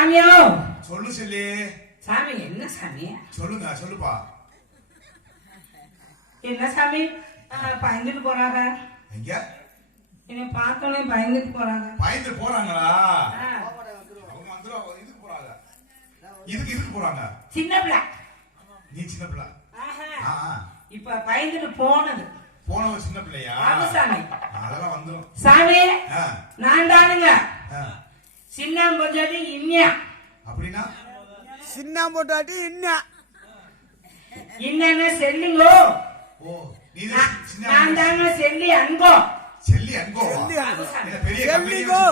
சாமியோ? சொல்லு செல்லி. சாமி என்ன சாமி? சொல்லுங்க சொல்லுப்பா. என்ன சாமி? பயந்துட்டு போறாங்க. எங்க? என்னை பார்த்தோன்னே பயந்துட்டு போறாங்க. பயந்து போறாங்களா? அவங்க வந்துடும் இதுக்கு போறாங்க. இதுக்கு இதுக்கு போறாங்க. சின்ன பிள்ளை. நீ சின்ன பிள்ளை. இப்ப பயந்துட்டு போனது. போனவ சின்ன பிள்ளையா? சாமி. அதெல்லாம் வந்துடும் சாமி நான் தானுங்க. சின்ன பொஞ்சாதி இன்னியா. அப்படின்னா? சின்ன பொட்டாட்டி இன்னும் இன்னன்னு செல்லுங்கோ? ஓ நீ நான் சின்ன நான் தாங்க செல்லி அங்கோ செல்லி அங்கோ. பெரிய செல்லிங்கோ.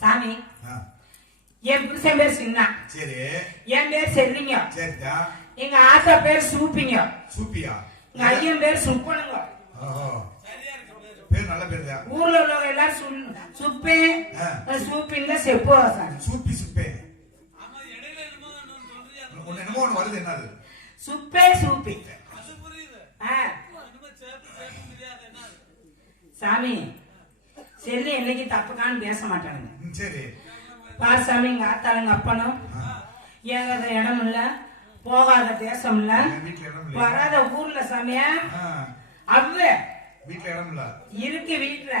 சாமி என் புருஷன் பேர் சின்ன. சரி. என் பேர் செல்லிங்க. சரிதா. எங்க ஆத்தா பேர் சூப்பிங்க. சூப்பியா? எங்க ஐயன் பேர் சுப்பனுங்க. ஓஹோ. பேர் நல்ல பேர் தான் ஊர்ல உள்ளவங்க எல்லாரும் சுப்பே சாமி சூப்பி சுப்பே ஒண்ணு என்னமோ ஒண்ணு வருது என்னது? சுப்பே சூப்பி. சாமி செல்லி என்னைக்கு தப்புக்கான்னு பேச மாட்டானுங்க. சரி. பார் சாமி எங்க ஆத்தாளுங்க அப்பனும். ஏகாத இடம் இல்ல போகாத தேசம் இல்ல. வராத ஊர்ல சாமியா. அவ்வு வீட்டுல இருக்கு வீட்டுல.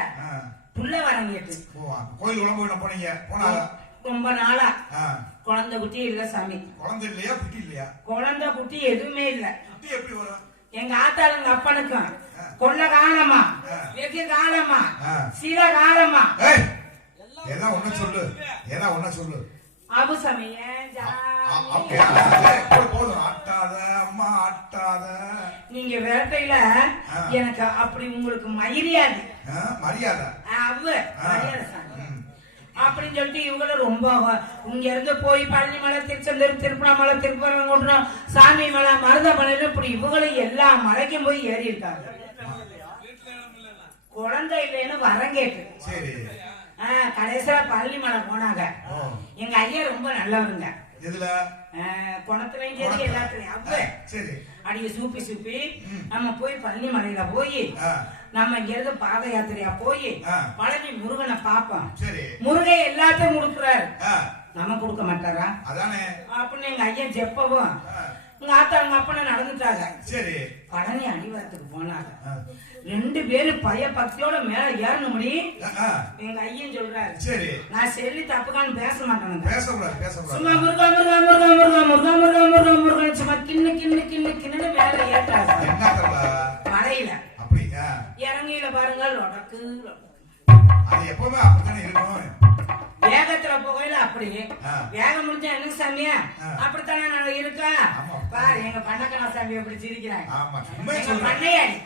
புள்ள வரங்கிட்டு ஓ கோயில் உடம்பு போனீங்க? போனாங்க ரொம்ப நாளா. குழந்தை குட்டி இல்ல சாமி. குழந்தை இல்லையா குட்டி இல்லையா? குழந்தை குட்டி எதுவுமே இல்ல. குட்டி எப்படி வரும்? எங்க ஆத்தாளுங்க அப்பனுக்கும். கொள்ள காலமா. வெகு காலமா. சில காலமா. எல்லாம் ஒண்ணு சொல்லு. எல்லாம் ஒண்ணு சொல்லு. அபு சாமி ஏன் அ- ஜாமி? அப்படியா? அது போதும் ஆட்டாத அம்மா ஆட்டாத நீங்க வேட்டையில. எனக்கு அப்படி உங்களுக்கு மரியாதை மரியாதை அவ்வு. மரியாதை. அப்படின்னு சொல்லிட்டு இவங்களும் ரொம்ப இங்க இருந்து போய் பழனி மலை திருச்செந்தூர் திருப்பணாமலை திருப்பரங்குன்றம் சாமி மலை மருதமலைன்னு இப்படி இவங்களும் எல்லா மலைக்கும் போய் ஏறி இருக்காங்க குழந்தை இல்லைன்னு வரம் கேட்டு கடைசியில பழனி மலை போனாங்க. எங்க ஐயா ரொம்ப நல்லவருங்க. ஆஹ் குணத்துலயும் சரி. எல்லாத்துலயும். அடிய சூப்பி சூப்பி. நம்ம போய் பழனி மலையில போய் நம்ம இங்க இருந்து பாத யாத்திரையா போய். பழனி முருகனை பார்ப்போம் சரி. முருகன் எல்லாத்தையும் கொடுக்குறாரு. நம்ம கொடுக்க மாட்டாரா? அதானே. அப்படின்னு எங்க ஐயன் செப்பவும் ஆ, உங்க ஆத்தா உங்க அப்பனை நடந்துட்டாங்க. சரி. பழனி அடிவாரத்துக்கு போனாங்க. ரெண்டு பேரும் பய பக்தியோட மேல ஏறணும்படி ஆ, ஆ, எங்க ஐயன் சொல்றாரு. சரி. நான் செல்லி தப்புக்கான்னு பேச மாட்டேனுங்க பேசக்கூடாது சும்மா முருகா முருகா முருகா முருகா முருகா முருகா முருகா முருகா சும்மா கிண்ணு கிண்ணு கிண்ணு கிண்ணு மேல ஏற்றாரு. மலையில. அப்படி ஆ, இறங்கியில பாருங்க லொடக்கு. அது எப்பவுமே அப்படித்தானே இருக்கும்? வேகத்துல போகையில அப்படி. வேகம் முடிஞ்சா என்ன சாமியா. அப்படித்தானே நான் இருக்கேன். பாரு எங்க பண்ணக்கணா சாமி எப்படி சிரிக்கிறாங்க. பண்ணையாடி?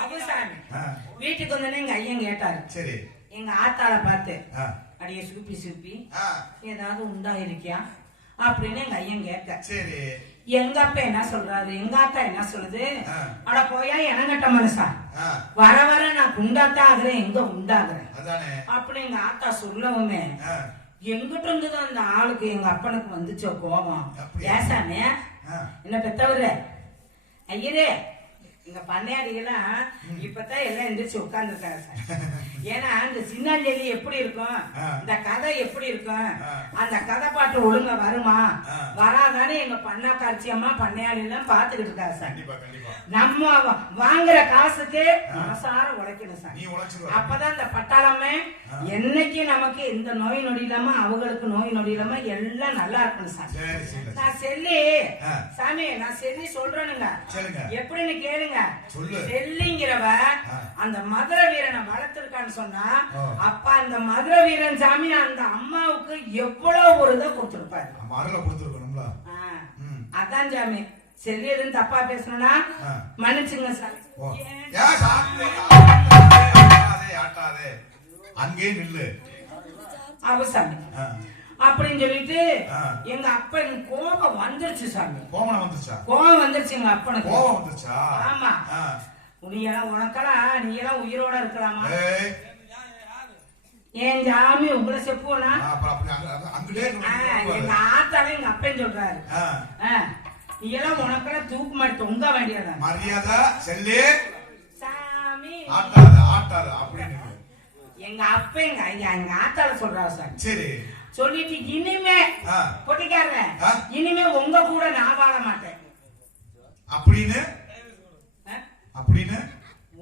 அபு சாமி. ஆ, வீட்டுக்கு வந்தோடனே எங்க ஐயன் கேட்டாரு. சரி. எங்க ஆத்தாள பார்த்து அடியே சூப்பி சூப்பி ஏதாவது உண்டா இருக்கியா? அப்படின்னு எங்க ஐயன் கேட்க சரி. எங்க அப்பா என்ன சொல்றாரு? எங்க ஆத்தா என்ன சொல்லுது. அட போயா எனங்கட்ட மனுஷா. வர வர நான் குண்டாத்தான் ஆகுறேன் எங்க உண்டாகுறேன்? அப்படின்னு எங்க ஆத்தா சொல்லவுமே எங்கிட்ட இருந்தது அந்த ஆளுக்கு எங்க அப்பனுக்கு வந்துச்சோ கோபம். ஆ, என்ன பெத்தவரு? ஐயரே எங்க பண்ணையாடிகளாம் இப்பதான் எல்லாம் எந்திரிச்சு உட்கார்ந்துருக்காங்க சார். ஏன்னா இந்த சின்னாஞ்செல்லி எப்படி இருக்கும். இந்த கதை எப்படி இருக்கும். அந்த கதை பாட்டு ஒழுங்கா வருமா. வராதானே எங்க பண்ணா காட்சியம்மா பண்ணையாடி எல்லாம் பாத்துக்கிட்டு இருக்காங்க சார். நம்ம வாங்குற காசுக்கு மனசார உழைக்கணும் சார். அப்பதான் இந்த பட்டாளமே என்னைக்கு நமக்கு எந்த நோய் நொடி இல்லாம அவங்களுக்கு நோய் நொடி இல்லாம எல்லாம் நல்லா இருக்கணும் சார். நான் செல்லி. சாமி நான் செல்லி சொல்றேனுங்க. எப்படின்னு கேளுங்க. சொல்லுங்க. செல்லிங்கிறவ அந்த மதுர வீரனை வளர்த்திருக்கான்னு சொன்னா அப்ப அந்த மதுர வீரன் சாமி அந்த அம்மாவுக்கு எவ்வளவு ஒரு இதை கொடுத்திருப்பாரு? அதான் சாமி செல்வி எதுவும் தப்பா பேசணும்னா மன்னிச்சுங்க சாமி. அங்கேயே நில்லு. அவசாமி அப்படின்னு சொல்லிட்டு. எங்க அப்பன் கோபம் வந்துருச்சு சாமி. கோமணம் வந்துருச்சா? கோபம் வந்துருச்சு எங்க அப்பனுக்கு. கோவம் வந்துருச்சா? ஆமா. நீ எல்லாம் உனக்கெல்லாம் நீ எல்லாம் உயிரோட இருக்கலாமா? என் ஜாமி உங்களை செப்புவனா. எங்க ஆத்தாவே எங்க அப்பன் சொல்றாரு. நீ எல்லாம் உனக்கெல்லாம் தூக்கு மாட்டி தொங்க வேண்டியதா மரியாதை செல்லு. சாமி. ஆட்டாத ஆட்டாத அப்படின்னு. எங்க அப்ப எங்க எங்க ஆத்தால சொல்றாரு சார் சரி. சொல்லிட்டு இனிமே. பொட்டிக்காரன். இனிமே உங்க கூட நான் வாழ மாட்டேன். அப்படின்னு? அப்படின்னு?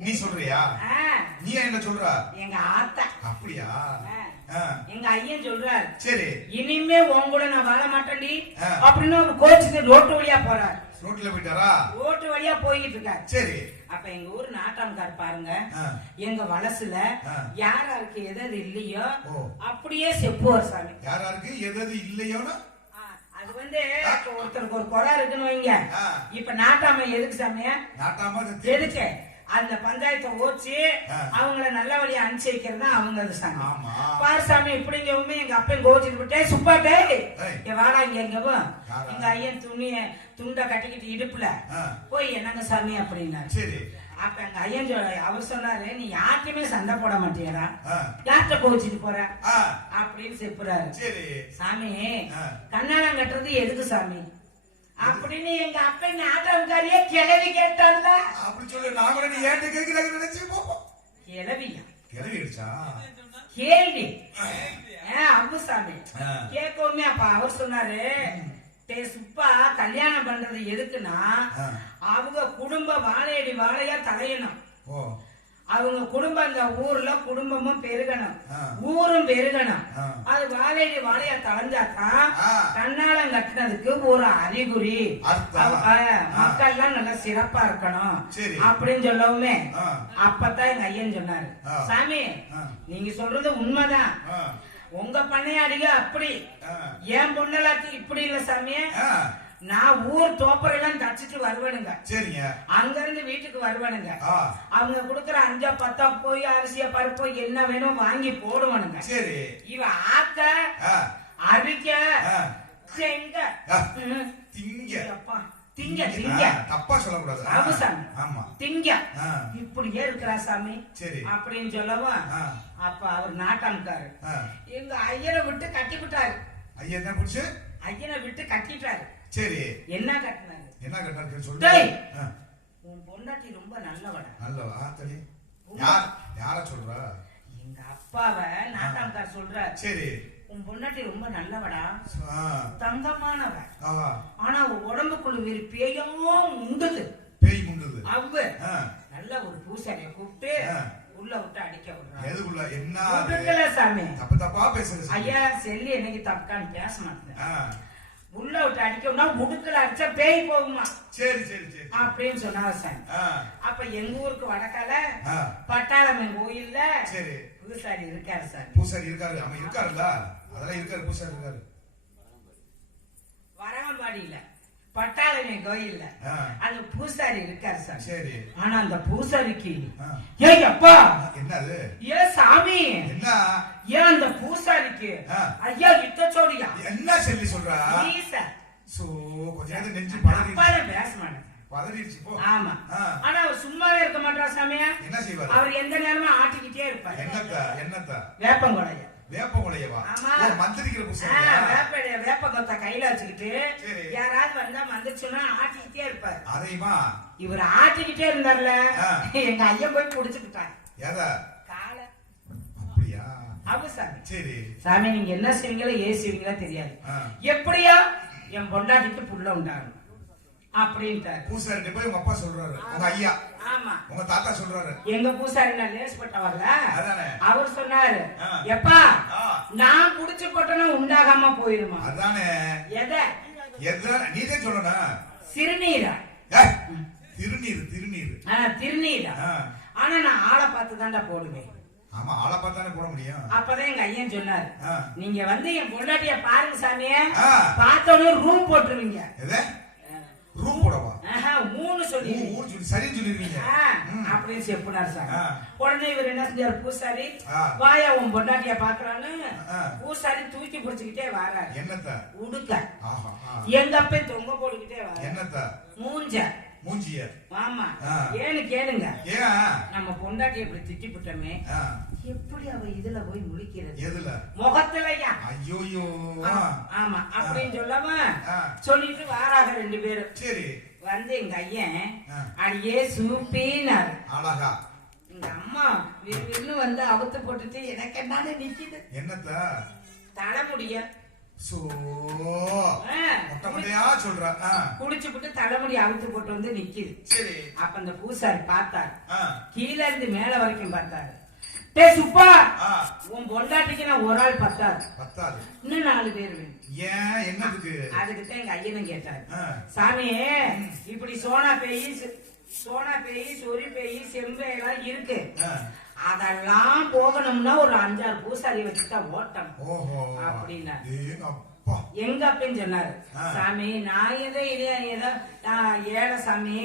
நீ சொல்றியா? நீ என்ன சொல்ற? எங்க ஆத்தா. அப்படியா? எங்க ஐயன் சொல்றாரு சரி. இனிமே உன் கூட நான் வாழ மாட்டேன்டி. அப்படின்னு கோச்சுக்கு ரோட்டு வழியா போறாரு. ரோட்ல போயிட்டாரா? ரோட்டு வழியா போயிட்டு இருக்காரு. சரி. அப்ப எங்க ஊர் நாட்டாம்கார் பாருங்க. எங்க வலசுல ஆ. யார் யாருக்கு எது எது இல்லையோ. அப்படியே செப்புவார் சாமி. யாராருக்கு எது எது இல்லையோன்னு அது வந்து ஒருத்தருக்கு ஒரு குறை இருக்குன்னு வைங்க. இப்ப நாட்டாம எதுக்கு சாமி? நாட்டாம எதுக்கு? அந்த பஞ்சாயத்தை ஓச்சு. அவங்கள நல்ல வழியா அனுப்பிச்சு வைக்கிறது தான் அவங்க அது சாமி ஆமா. பாரு சாமி இப்படிங்கவுமே எங்க அப்பன் கோச்சிட்டு விட்டே சுப்பா டேய் ஏய். இங்க வாடா இங்க எங்க போ யாரா? எங்க ஐயன் துணிய துண்டை கட்டிக்கிட்டு இடுப்புல. போய் என்னங்க சாமி அப்படின்னாரு சரி அப்ப எங்க ஐயன் அவர் சொன்னாரு நீ யார்கிட்டயுமே சண்டை போட மாட்டேங்கிறா. யார்கிட்ட கோச்சிட்டு போற அப்படின்னு செப்புறாரு சாமி. கண்ணாடம் கட்டுறது எதுக்கு சாமி அப்படின்னு எங்க அப்பன் நாட்டம்காரியே கிளவி கேட்டால அப்படி சொல்லு நான் கூட நீ ஏன்ட்டு கேட்கிறாங்க நினைச்சு கிளவியா? கிளவி அடிச்சா கேள்வி. ஏன் அம்புசாமி. கேட்கவுமே அப்ப அவர் சொன்னாரு சுப்பா கல்யாணம் பண்றது எதுக்குன்னா. அவங்க குடும்ப வாழையடி வாழையா தலையணும். ஓ. அவங்க குடும்பம் அந்த ஊர்ல குடும்பமும் பெருகணும். ஊரும் பெருகணும். அது வாழையடி வாழையா தலைஞ்சாதான். கண்ணாலம் கட்டினதுக்கு ஒரு அறிகுறி ஆ. மக்கள்லாம் நல்லா சிறப்பா இருக்கணும். அப்படின்னு சொல்லவுமே. அப்பதான் எங்க ஐயன் சொன்னாரு. சாமி. நீங்க சொல்றது உண்மைதான். உங்க பண்ணையாடிக அப்படி. என் பொண்ணலாத்தி இப்படி இல்ல சாமி ஆ. நான் ஊர் தோப்பரெல்லாம் தச்சுட்டு வருவேனுங்க. சரிங்க. அங்க இருந்து வீட்டுக்கு வருவானுங்க. அவங்க குடுக்கற அஞ்சா பத்தா போய் அரிசிய பருப்போ என்ன வேணும் வாங்கி போடுவானுங்க. சரி. இவ ஆக்க. அரிக்க. செங்க. திங்க. திங்க. திங்க தப்பா சொல்லக்கூடாது. ஆமா திங்க. இப்படியே இருக்கிறா சாமி. சரி. அப்படின்னு சொல்லவா. அப்ப அவர் நாட்டாம்காரு ஆ. எங்க ஐயரை விட்டு கட்டி விட்டாரு ஐயா என்ன புடிச்சு? ஐயனை விட்டு கட்டிட்டாரு. சரி. என்ன கட்டினாரு? என்ன கட்டாரு டேய். சொல்லு. உன் பொண்டாட்டி ரொம்ப நல்லவடா. நல்லவா சரி. யார் யார சொல்ற? எங்க அப்பாவை நாட்டாம்கார் சொல்றாரு. சரி. உன் பொண்டாட்டி ரொம்ப நல்லவடா. தங்கமானவ. ஆனா அவ உடம்புக்குள்ள வேறு பேயமோ உண்டுது. பேய் முண்டுது அவ்வு. ஆ. நல்ல ஒரு பூசணிய கூப்பிட்டு. உள்ள விட்டு அடிக்க எதுக்குள்ள? என்ன சாமி. தப்பு தப்பா பேசுறது. ஐயா செல்லி என்னைக்கு தப்புக்கான்னு பேச மாட்டேன். உள்ள விட்டு அடிக்கணும்னா முடுக்கல அடிச்சா பேய் போகுமா? சரி சரி சரி அப்படின்னு சொன்னாரு சாமி. அப்ப எங்க ஊருக்கு வடக்கால. பட்டாளம்மன் கோயில்ல சரி. பூசாரி இருக்காரு சாமி. பூசாரி இருக்காரு. அவன் இருக்காருல்ல? அதெல்லாம் இருக்காரு பூசாரி இருக்காரு. வரவம்பாடியில பட்டாளம்மன் கோயில்ல. அந்த பூசாரி இருக்காரு சாமி. சரி. ஆனா அந்த பூசாரிக்கு. ஏய் அப்பா! என்னது? ஏன் சாமி! என்ன? ஏன் அந்த பூசாரிக்கு. ஐயா இத்த சோடியா என்ன சொல்லி சொல்றா? ஈச சோ கொஞ்ச நேரம் நெஞ்சு பதறி அப்பால பேச மாட்டேன் பதறிடுச்சு போ. ஆமா. ஆனா அவர் சும்மாவே இருக்க மாட்டா சாமியா? என்ன செய்வாரு? அவர் எந்த நேரமும் ஆட்டிக்கிட்டே இருப்பாரு. என்னத்த? என்னத்த? வேப்பங்குடைய. வேப்ப. ஓ, மந்திரிக்கிற கையில வச்சுக்கிட்டு. யாராவது வந்தா மந்திரிச்சுன்னா ஆட்டிக்கிட்டே இருப்பாரு. அதையுமா இவர் ஆட்டிக்கிட்டே இருந்தார்ல. எங்க ஐயன் போய் புடிச்சுக்கிட்டார். எத? காலை. அப்படியா? சாமி. சரி. சாமி நீங்க என்ன செய்வீங்களோ ஏசுவீங்களோ தெரியாது. எப்படியா என் பொண்டாட்டிக்கு புள்ள உண்டாகணும். அப்படின்ட்டாரு. பூசாரிட்ட போய் உங்க அப்பா சொல்றாரு. உங்க ஐயா. ஆமா. உங்க தாத்தா சொல்றாரு. எங்க பூசாரி நான் லேஸ்பட்டவர்ல அதானே. அவர் சொன்னாரு. எப்பா. நான் குடிச்சு போட்டனா உண்டாகாம போயிருமா? அதானே. எதை? எதுதான் நீதான் சொல்லணும். சிறுநீரா. திருநீர் திருநீர். திருநீரா. ஆனா நான் ஆளை பார்த்து தான்டா போடுவேன். ஆமா ஆளை பார்த்தானே போட முடியும். அப்பதான் எங்க ஐயன் சொன்னாரு. நீங்க வந்து என் பொண்டாட்டிய பாருங்க சாமிய. பார்த்தோன்னே ரூம் போட்டுருவீங்க. எது? ரூம் போடவா? மூணு சொல்லி. ஊர் சொல்லி. அப்படின்னு செப்புனார் சார் ஆ. உடனே இவர் என்ன செஞ்சாரு பூசாரி. வாயா உன் பொண்டாட்டிய பாக்குறான்னு. பூசாரி தூக்கி பிடிச்சுக்கிட்டே வராரு. என்னத்த? உடுக்க. எங்க அப்ப தொங்க போட்டுக்கிட்டே வர என்னத்த? மூஞ்ச. மூஞ்சிய. ஆமா. ஏன்னு கேளுங்க. நம்ம பொண்டாட்டி இப்படி திட்டி விட்டோமே. எப்படி அவ இதுல போய் முழிக்கிறது? எதுல? முகத்துலயா? ஐயோயோ. ஆ, ஆமா. அப்படின்னு சொல்லாம. சொல்லிட்டு வாராக ரெண்டு பேரும். சரி. வந்து எங்க ஐயன். அடியே சூப்பினாரு. அழகா. எங்க அம்மா விறுவிறுன்னு வந்து அவுத்து போட்டுட்டு எனக்கு என்னன்னு நிக்குது. என்னத்த? தலைமுடிய. சோ. ஆ, மொட்டை மொட்டையா சொல்ற? ஆ, குடிச்சு விட்டு தலைமுடி அவுத்து போட்டு வந்து நிக்குது. அப்ப அந்த பூசாரி பார்த்தாரு. கீழ இருந்து மேல வரைக்கும் பார்த்தாரு. டே சுப்பா. உன் பொண்டாட்டிக்கு நான் ஒரு ஆள் பத்தாது. பத்தாது. இன்னும் நாலு பேர் வேணும். ஏன்? என்னதுக்கு? அதுக்கு தான் எங்க ஐயனும் கேட்டாரு. சாமி இப்படி சோனா பேய் சோனா பேய் சொறி பேய் செம்பை எல்லாம் இருக்கு. அதெல்லாம் போகணும்னா ஒரு அஞ்சாறு பூசாரி வச்சுதான் ஓட்டணும் ஓஹோ. அப்படின்னா. எங்க அப்பன்னு சொன்னாரு. சாமி நான் ஏதோ இல்லையா ஏதோ நான் ஏழை சாமி.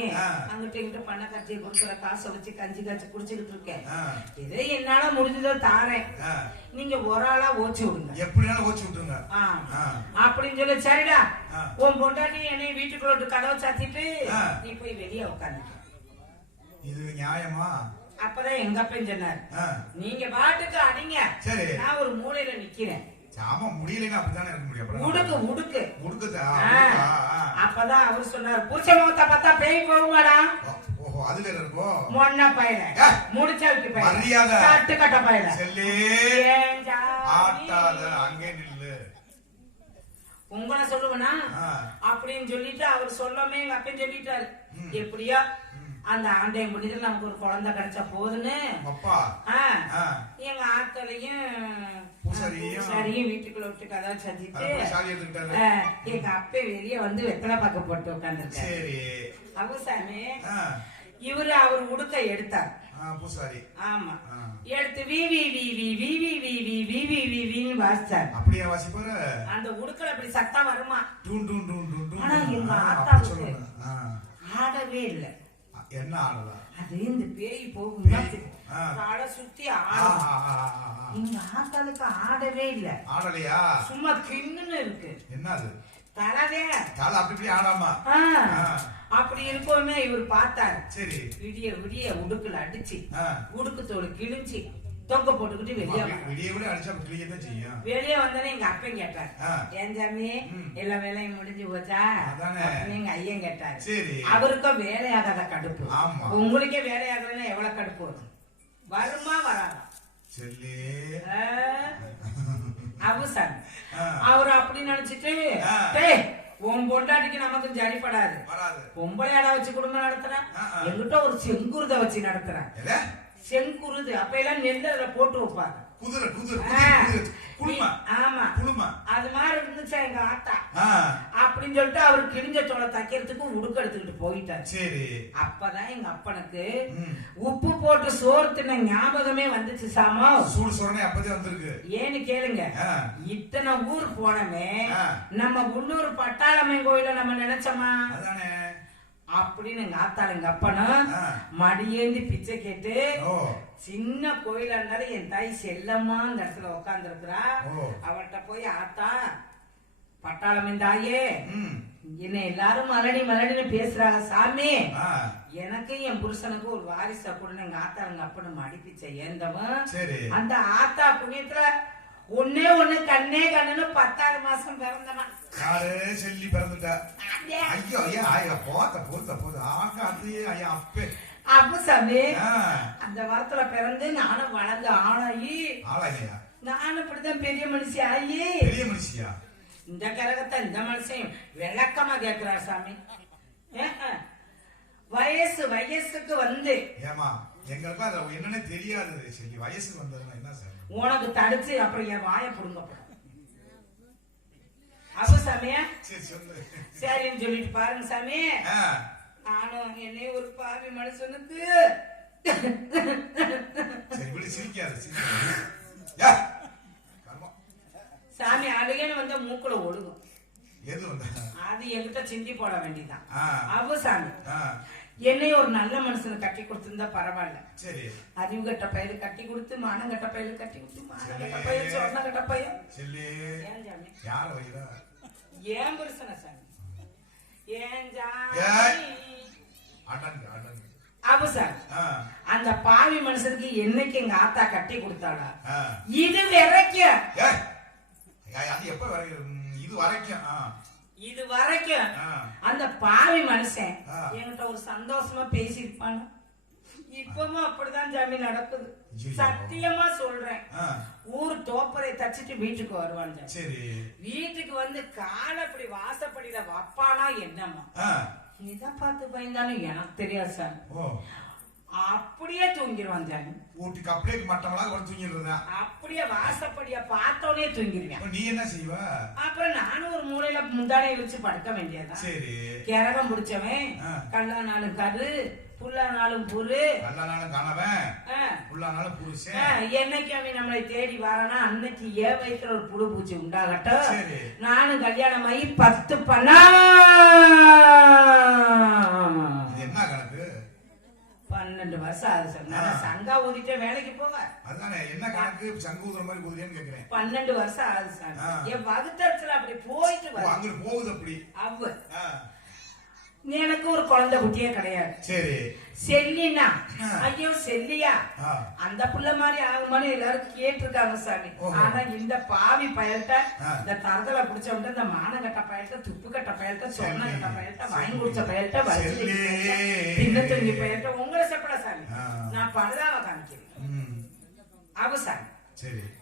அங்கிட்ட இங்கிட்ட பண்ண கட்சி கொடுக்குற காசை வச்சு கஞ்சி காய்ச்சி குடிச்சுக்கிட்டு இருக்கேன். இதே என்னால முடிஞ்சதோ தாரேன். நீங்க ஒரு ஆளா ஓச்சு விடுங்க. எப்படினாலும் ஓச்சு விட்டுருங்க. அப்படின்னு சொல்லி சரிடா. உன் பொண்டாட்டி என்னை வீட்டுக்குள்ள விட்டு கதவை சாத்திட்டு. நீ போய் வெளியே உட்காந்து இது நியாயமா? அப்பதான் எங்க அப்பன் சொன்னாரு. நீங்க பாட்டுக்கு அடிங்க. நான் ஒரு மூலையில நிக்கிறேன். ஆமா முடியலைன்னா அப்படித்தானே இருக்க முடியும்? உடுக்கு உடுக்கு. உடுக்குதா. அப்பதான் அவர் சொன்னாரு பூச்ச முகத்தை பார்த்தா பேய் போகுமாடா ஓஹோ அதுல இருக்கும் மொன்ன பையல. ஏ. முடிச்சவுக்கு மரியாதை. பையல தட்டு கட்ட பையல. செல்லி. ஏன் ஜாதி? ஆட்டாத அங்கே நில்லு. உங்களை சொல்லுவனா? ஆ. அப்படின்னு சொல்லிட்டு அவர் சொல்லாம எங்க அப்பன் சொல்லிட்டாரு. எப்படியோ. அந்த ஆண்டைய முடிஞ்சு நமக்கு ஒரு குழந்தை கிடைச்சா போதுன்னு. எங்க ஆத்தலையும் வீட்டுக்குள்ள விட்டு கதவை சந்திட்டு எங்க வெளியே வந்து வெத்தலை பார்க்க போட்டு உட்காந்துருக்காரு அபுசாமி இவரு அவர் உடுக்க எடுத்தார் ஆமா எடுத்து விவி விவி விவி விவி விவி விவின்னு வாசிச்சார் அப்படியே அந்த உடுக்கல அப்படி சத்தம் வருமா டூன் டூன் டூன் ஆனா எங்க ஆத்தாவுக்கு ஆடவே இல்லை என்ன அது இந்த பேய் போகும் பேய், ஆ. தலை சுத்தி ஆடும் ஆத்தாளுக்கு ஆடவே இல்ல. ஆடலையா? சும்மா கிண்ணுன்னு இருக்கு. என்னது? தலவே கால அப்படி இப்படி ஆடாமா. அப்படி இருக்கவுமே இவர் பார்த்தாரு. சரி. விடிய விடிய உடுக்குல அடிச்சு. உடுக்கு தோடு கிழிச்சு தொங்க போட்டுக்கிட்டு வெளியே வி- விடிய விட அடிச்சா கிளிய தான் செய்யும். வெளியே வந்தோடனே எங்க அப்பன் கேட்டார். ஏன் சாமி. எல்லா வேலையும் முடிஞ்சு போச்சா? எங்க ஐயன் கேட்டாரு. சரி. அவருக்கும் வேலையாகாத கடுப்பு. ஆமா. உங்களுக்கே வேலையாகலன்னா எவ்வளவு கடுப்பு வரும்? வருமா வராதா? செல்லி. ஆ. அவர் அப்படி நினைச்சிட்டு உன் பொண்டாட்டிக்கு நமக்கு சரிப்படாது பொம்பளையாடா வச்சு குடும்பம் நடத்துறேன். எங்கிட்ட ஒரு செங்குருத வச்சு நடத்துறேன். செங்குருது. அப்ப எல்லாம் நெல் அதுல போட்டு வைப்பாங்க. குதிரை குதிரை. குதிரை, ஆமா. குழுமா அது மாதிரி இருந்துச்சா எங்க ஆத்தா? அப்படின்னு சொல்லிட்டு அவர் கிழிஞ்ச சோளை தைக்கிறதுக்கு உடுக்க எடுத்துக்கிட்டு போயிட்டாரு. சரி. அப்பதான் எங்க அப்பனுக்கு. உப்பு போட்டு சோறு தின்ன ஞாபகமே வந்துச்சு சாமோ. சூடு சொரணை அப்பதே வந்திருக்கு. ஏன்னு கேளுங்க. இத்தனை ஊர் போனமே. நம்ம உள்ளூர் பட்டாளம்மன் கோயில நம்ம நினைச்சோமா? அதானே. அப்படின்னு எங்க ஆத்தாள் எங்க அப்பனும் ஆ. மடியேந்தி பிச்சை கேட்டு சின்ன கோயிலா இருந்தாலும் என் தாய் செல்லம்மா அந்த இடத்துல உட்கார்ந்து இருக்கிறா ஓ. அவள்கிட்ட போய் ஆத்தா பட்டாளம்மன் தாயே என்ன எல்லாரும் மலடி மலடின்னு பேசுறாங்க சாமி. எனக்கு என் புருஷனுக்கு ஒரு வாரிசை கொடுன்னு எங்க ஆத்தா எங்க அப்பனு மடிப்பிச்ச ஏந்தவன். அந்த ஆத்தா புண்ணியத்துல ஒன்னே ஒண்ணு கண்ணே கண்ணுன்னு பத்தாவது மாசம் பிறந்தவன் யாரு செல்லி பிறந்துட்டா. அதே. ஐயோ ஐயா ஐயா போத்த போத்த போத ஆக்கா அத்தையே ஐயா அப்பே. அப்ப சாமி அந்த வாரத்துல பிறந்து நானும் வளர்ந்து ஆளாயி ஆளாயியா? நானும் இப்படிதான் பெரிய மனுஷி ஆகி பெரிய மனுஷியா? இந்த கரகத்தை இந்த மனுஷன் விளக்கமா கேக்குறார் சாமி. வயசு வயசுக்கு வந்து ஏமா எங்களுக்கும் அது என்னன்னே தெரியாது வயசுக்கு வந்ததுன்னா என்ன சார்? உனக்கு தடுத்து அப்புறம் என் வாயை புடுங்கப்படும். அப்ப சாமியா சரின்னு சொல்லிட்டு பாருங்க சாமி. நானும் என்னைய ஒரு பாவி மனுஷனுக்கு. சாமி அழுகன்னு வந்தா மூக்குல ஒழுகும். அது என்கிட்ட சிந்தி போட வேண்டியதான் அவ சாமி. என்னைய ஒரு நல்ல மனுஷனை கட்டி கொடுத்திருந்தா பரவாயில்ல. அறிவு கட்ட பயிர் கட்டி கொடுத்து மானம் கட்ட பயிர் கட்டி கொடுத்து மானம் கட்ட பயிர் கட்ட செல்லி. ஏன் புருஷன சாமி? ஏன் ஏய். சாமி அடங்கு அடங்கு அவ சாமி ஆ, அந்த பாவி மனுஷனுக்கு என்னைக்கு எங்க ஆத்தா கட்டி கொடுத்தாளா? ஆ. இது வரைக்கும். அது எப்ப வரைக்கும்? ம், இது வரைக்கும். இது வரைக்கும். அந்த பாவி மனுஷன். என்கிட்ட ஒரு சந்தோஷமா பேசியிருப்பானு. இப்பவும் அப்படிதான் சாமி நடக்குது. சத்தியமா சொல்றேன். ஊர் தோப்பரை தச்சிட்டு வீட்டுக்கு வருவான். சரி. வீட்டுக்கு வந்து காலை அப்படி வாசப்படியில வப்பானா என்னம்மா? இதை பார்த்து பயந்தாலும் எனக்கு தெரியாது ஓ. அப்படியே தூங்கிடுவான் சாமி ஊட்டிக்கு அப்படியே மட்டமெல்லாம் கூட தூங்கிடுறதா? அப்படியே வாசப்படிய பார்த்தோன்னே தூங்கிடுவேன் நீ என்ன செய்வ? அப்புறம் நானும் ஒரு மூலையில முந்தானையை வச்சு படுக்க வேண்டியதுதான். சரி. கிரகம் பிடிச்சவன். கல்லா நாளும் கரு புல்லா நாளும் புரு. நல்ல நாளும் காணவன் ஆ, புருஷன். என்னைக்கு அவன் நம்மளை தேடி வரானா அன்னைக்கு ஏன் வயிற்றுல ஒரு புழு பூச்சி உண்டாகட்டும். நானும் கல்யாணம் ஆகி பத்து பண்ணா பன்னெண்டு வருஷம் ஆகுது சார். நான். சங்கா ஊதிட்டு வேலைக்கு போவேன். அதுதானே என்ன கணக்கு சங்கு ஊதுற மாதிரி ஊதுறேன்னு கேக்குறேன். பன்னெண்டு வருஷம் ஆகுது சார். என் வகுத்தறிச்சல் அப்படி போயிட்டு வர அங்கிட்டு போகுது அப்படி. அவ்வ. ஆ, எனக்கு ஒரு குழந்தை குட்டியே கிடையாது. சரி. செல்லினா. ஐயோ செல்லியா. அந்த புள்ள மாதிரி ஆகுமான்னு எல்லாரும் கேட்டிருக்காங்க சாமி. ஆனா இந்த பாவி பயல்கிட்ட. இந்த தரதல புடிச்சவன்ட்ட இந்த மானங்கட்ட பயல்கிட்ட துப்பு கட்ட பயல்கிட்ட சொன்ன கட்ட பயல்கிட்ட வாங்கி. குடிச்ச பயல்கிட்ட வச்சு செல்லி. தின்ன தூங்கி பயல்கிட்ட உங்களை செப்பட சாமி. நான் படுதாவ காமிக்கிறேன். ம், அவ சாமி.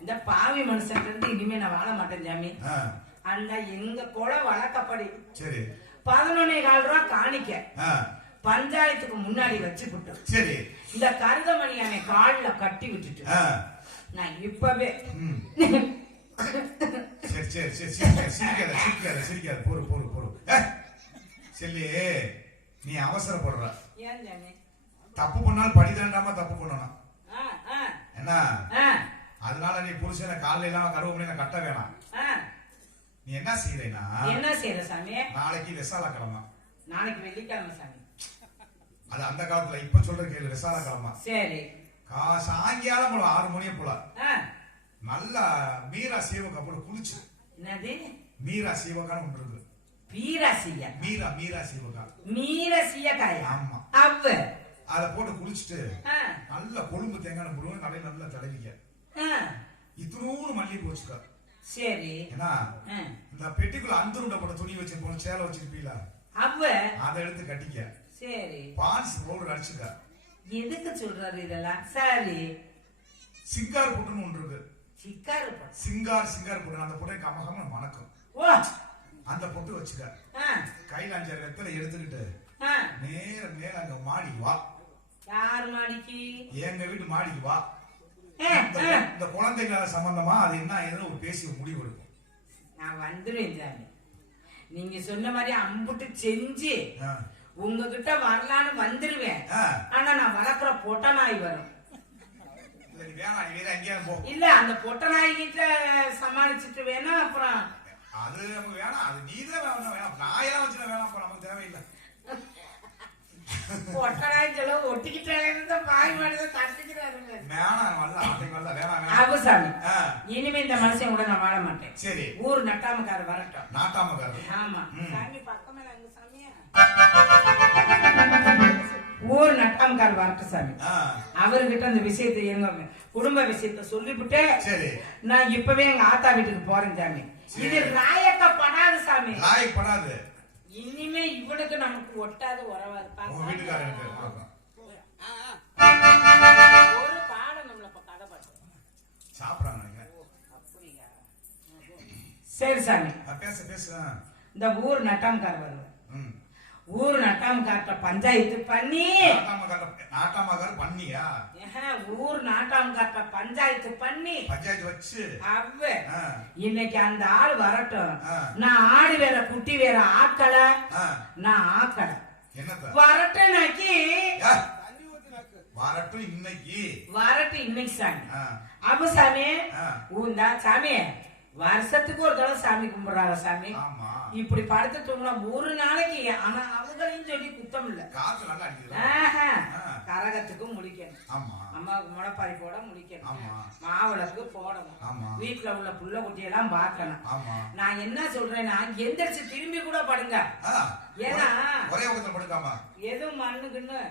இந்த பாவி மனுஷன் இருந்து இனிமே நான் வாழ மாட்டேன் சாமி. அந்த எங்க குல வழக்கப்படி சரி. பதினொன்னே கால் ரூபா காணிக்க. பஞ்சாயத்துக்கு முன்னாடி வச்சு விட்டு சரி. இந்த கருதமணி அவன் கால்ல கட்டி விட்டுட்டு நான் இப்பவே. சரி சரி சரி சிரிக்காத சிரிக்காத சிரிக்காத. பொறு பொறு ஏ, செல்லி நீ அவசரப்படுற? தப்பு பண்ணாலும் படி தாண்டாம தப்பு பண்ணணும். என்ன? அதனால நீ புருஷனை காலையில எல்லாம் கருவ மணி கட்ட வேணாம். நீ என்ன செய்யறேன்னா என்ன செய்யற சாமி? நாளைக்கு விசால கிழமை நாளைக்கு வெள்ளிக்கிழமை சாமி. அது அந்த காலத்துல இப்ப சொல்ற கேளு விசால கிழமை சரி. கா சாயங்காலம் போல ஆறு மணியை போல. நல்லா மீரா சீவக்கா போல குளிச்சு. என்னது? மீரா சீவக்கான்னு ஒன்று இருக்கு பீராசியா மீரா மீரா சீவக்கா. மீரசிய காயா ஆமா. அவ்வ. அதை போட்டு குளிச்சுட்டு நல்ல கொழும்பு தேங்காய் முருகன் கடையில் நல்லா தடவிக்க. இத்தினூறு மல்லி போச்சுக்கா சரி. ஏன்னா இந்த பெட்டிக்குள்ள அந்துருண்ட போட்ட துணி வச்சிருப்போம் சேலை வச்சிருப்பீல. அவ்வ அதை எடுத்து கட்டிக்க. சரி. பான்ஸ் பவுடர் அடிச்சுக்க எதுக்கு சொல்றாரு இதெல்லாம்? சரி. சிங்கார் புட்டுன்னு ஒன்று இருக்கு. சிக்காரு படம். சிங்கார் சிங்கார் புட்டு அந்த புட்டை கமகம மணக்கும் ஓ. அந்த பொட்டு வச்சுக்க. கையில அஞ்சாறு வெத்தலை எடுத்துக்கிட்டு. நேர மேல அங்க மாடிக்கு வா. யார் மாடிக்கு? எங்க வீட்டு மாடிக்கு வா. இந்த குழந்தைங்கள சம்பந்தமா அது என்ன ஏதோ ஒரு பேசி முடிவு எடுக்கும். நான் வந்துருவேன் நீங்க சொன்ன மாதிரி அம்புட்டு செஞ்சு. உங்ககிட்ட வரலான்னு வந்துருவேன். ஆனா நான் வளர்க்குற பொட்ட நாய் வரும். இல்ல, அந்த பொட்ட நாய் கிட்ட சமாளிச்சுட்டு வேணா அப்புறம் அது நமக்கு வேணாம் அது நீதான் வேணாம் வேணாம் நாயெல்லாம் வச்சுனா வேணாம் அப்ப நமக்கு தேவையில்லை. பொட்ட நாய் சொல்ல ஒட்டிக்கிட்டே பாய் மாடுத தட்டிக்கிறாருங்க வேணாம் வரல ஆட்டை வரல வேணாம் வேணாம் ஆகு சாமி. ஆ, இனிமே இந்த மனுஷன் கூட நான் வாழ மாட்டேன். சரி. ஊர் நட்டாமக்கார வரட்டும். நாட்டாமக்காரர். ஆமா. சாமி பக்கமே அங்க சாமியா? ஊர் நட்டாமக்கார வரட்டும் சாமி. ஆ, அவர்கிட்ட அந்த விஷயத்தை எங்க குடும்ப விஷயத்தை சொல்லிவிட்டு சரி. நான் இப்பவே எங்க ஆத்தா வீட்டுக்கு போறேன் சாமி. இது ராயக்க படாது சாமி. லாய்க்கு படாது இனிமே இவனுக்கு நமக்கு ஒட்டாது உறவாது. உங்க பாக்க. சாப்பிடறாங்க? சரி சாமி. பேச பேச இந்த ஊர் நட்டாம்கார் வருவார். ஊர் நட்டாம்கார்ட்ட பஞ்சாயத்து பண்ணி. நாட்டாமக்காரர் நாட்டாமக்காரர் பண்ணியா? ஏஹே, ஊர் நாட்டாம்கார்ட்ட பஞ்சாயத்து பண்ணி. பஞ்சாயத்து வச்சு. அவ இன்னைக்கு அந்த ஆள் வரட்டும். நான் ஆடு வேற குட்டி வேற ஆக்கல. நான் ஆக்கல. வரட்டும் நாக்கி. வரட்டும் இன்னைக்கு. வரட்டும் இன்னைக்கு சாமி. அப்ப சாமி. ஊந்தா சாமி வருஷத்துக்கு ஒரு தடவை சாமி கும்பிடுறாங்க சாமி. இப்படி படுத்து தூங்கினா ஒரு நாளைக்கு ஆனா அவங்களையும் சொல்லி குத்தம் இல்ல. கரகத்துக்கும் முடிக்கணும் அம்மாவுக்கு முளைப்பாரி போட முடிக்கணும். மாவிளக்கு போடணும். வீட்டுல உள்ள புள்ள குட்டியெல்லாம் பார்க்கணும். நான் என்ன சொல்றேன்னா எந்திரிச்சு திரும்பி கூட படுங்க. ஏன்னா எதுவும் மண்ணுக்குன்னு.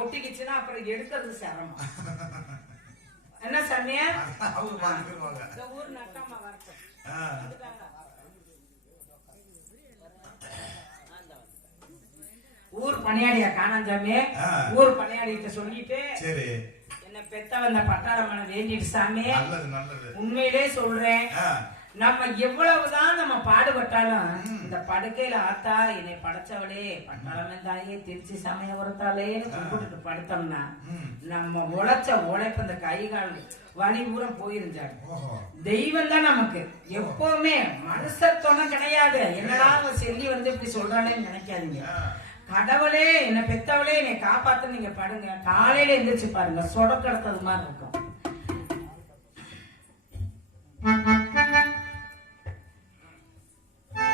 ஒட்டிக்கிச்சுன்னா அப்புறம் எடுக்கிறது சிரமம். என்ன சாமியா அவங்க பாத்துக்கிடுவாங்க இந்த ஊர் நட்டாம வரட்டும். ஊர் பணியாடிய காணாஞ்சாமி. ஊர் பணியாடிட்ட சொல்லிட்டு சரி. என்ன பெத்த வந்த பட்டாளமான வேண்டிட்டு சாமி. உண்மையிலே சொல்றேன். நம்ம எவ்வளவுதான் நம்ம பாடுபட்டாலும் இந்த படுக்கையில ஆத்தா என்னை படைச்சவளே பட்டாளமே தாயே திருச்சி சமயபுரத்தாலேன்னு கும்பிட்டுட்டு படுத்தோம்னா ம். நம்ம உழைச்ச உழைப்பு இந்த கை கால் வலி பூரா போயிருந்தாங்க ஓஹோ. தெய்வம் தான் நமக்கு. எப்பவுமே மனுஷர் துணை கிடையாது. என்னடா அவன் செல்லி வந்து இப்படி சொல்றானேன்னு நினைக்காதீங்க. கடவுளே என்னை பெத்தவளே என்னை காப்பாத்து நீங்க படுங்க. காலையில எந்திரிச்சு பாருங்க சொடக்கெடுத்தது மாதிரி இருக்கும்.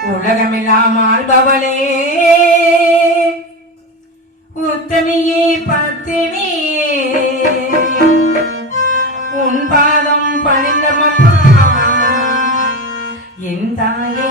உலகமெல்லாம் ஆள்பவளே உத்தமியே பத்தினியே. உன் பாதம் பணிந்தமப்பா என் தாயே